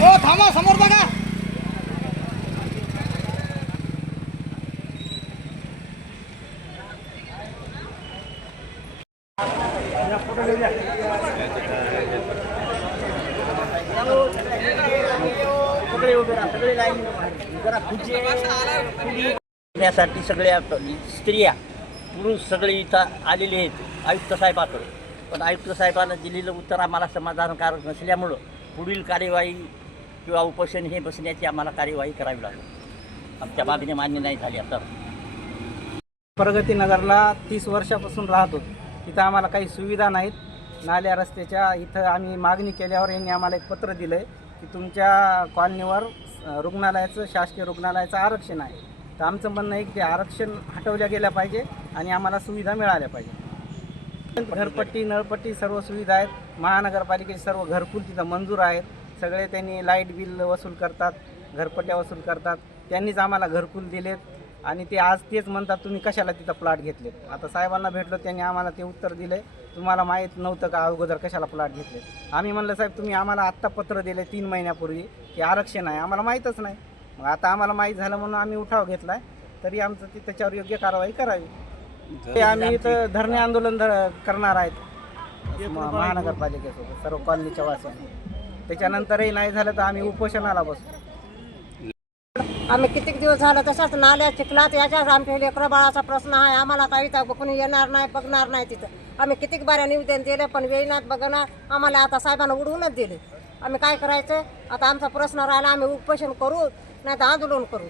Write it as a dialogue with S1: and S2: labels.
S1: हो थांबा समोर बघा.
S2: सगळ्या स्त्रिया पुरुष सगळे इथं आलेले आहेत. आयुक्त साहेबाकडे पण आयुक्त साहेबांना दिलेलं उत्तर आम्हाला समाधानकारक नसल्यामुळं पुढील कार्यवाही किंवा उपोषण हे बसण्याची आम्हाला कार्यवाही करावी लागेल. आमच्या मागणी मान्य नाही झाली आता.
S3: प्रगतीनगरला तीस वर्षापासून राहतो तिथं आम्हाला काही सुविधा नाहीत. नाल्या रस्त्याच्या इथं आम्ही मागणी केल्यावर यांनी आम्हाला एक पत्र दिलं आहे की तुमच्या कॉलनीवर रुग्णालयाचं शासकीय रुग्णालयाचं आरक्षण आहे. तर आमचं म्हणणं आहे की ते आरक्षण हटवल्या गेल्या पाहिजे आणि आम्हाला सुविधा मिळाल्या पाहिजे. घरपट्टी नळपट्टी सर्व सुविधा आहेत. महानगरपालिकेचे सर्व घरकुल तिथं मंजूर आहेत. सगळे त्यांनी लाइट बिल वसूल करतात घरपट्ट्या वसूल करतात. त्यांनीच आम्हाला घरकुल दिलेत आणि ते आज तेच म्हणतात तुम्ही कशाला तिथं प्लॉट घेतलेत? आता साहेबांना भेटलो त्यांनी आम्हाला ते उत्तर दिले. तुम्हाला माहीत नव्हतं का अगोदर कशाला प्लॉट घेतले आम्ही म्हणलं साहेब तुम्ही आम्हाला आत्ता पत्र दिले तीन महिन्यापूर्वी की आरक्षण आहे. आम्हाला माहीतच नाही. मग आता आम्हाला माहीत झालं म्हणून आम्ही उठाव घेतला आहे तरी आमचं ती त्याच्यावर योग्य कारवाई करावी. ते आम्ही इथं धरणे आंदोलन ध- करणार आहेत. म- महानगरपालिकेसोबत सर्व कॉलनीच्या वासियांनी त्याच्यानंतरही नाही झालं तर आम्ही उपोषणाला बसू.
S4: आम्ही कितीक दिवस झालं तशाच नाल्या चिखलात याच्याच आमच्या लेकरं बाळाचा प्रश्न आहे. आम्हाला काही तर कोणी येणार नाही बघणार नाही तिथं. आम्ही कितीक बाऱ्या निवेदन दिले पण वेळीनाथ बघणार. आम्हाला आता साहेबांना उडवूनच दिले. आम्ही काय करायचं? आता आमचा प्रश्न राहिला आम्ही उपोषण करू नाही तर आंदोलन करू.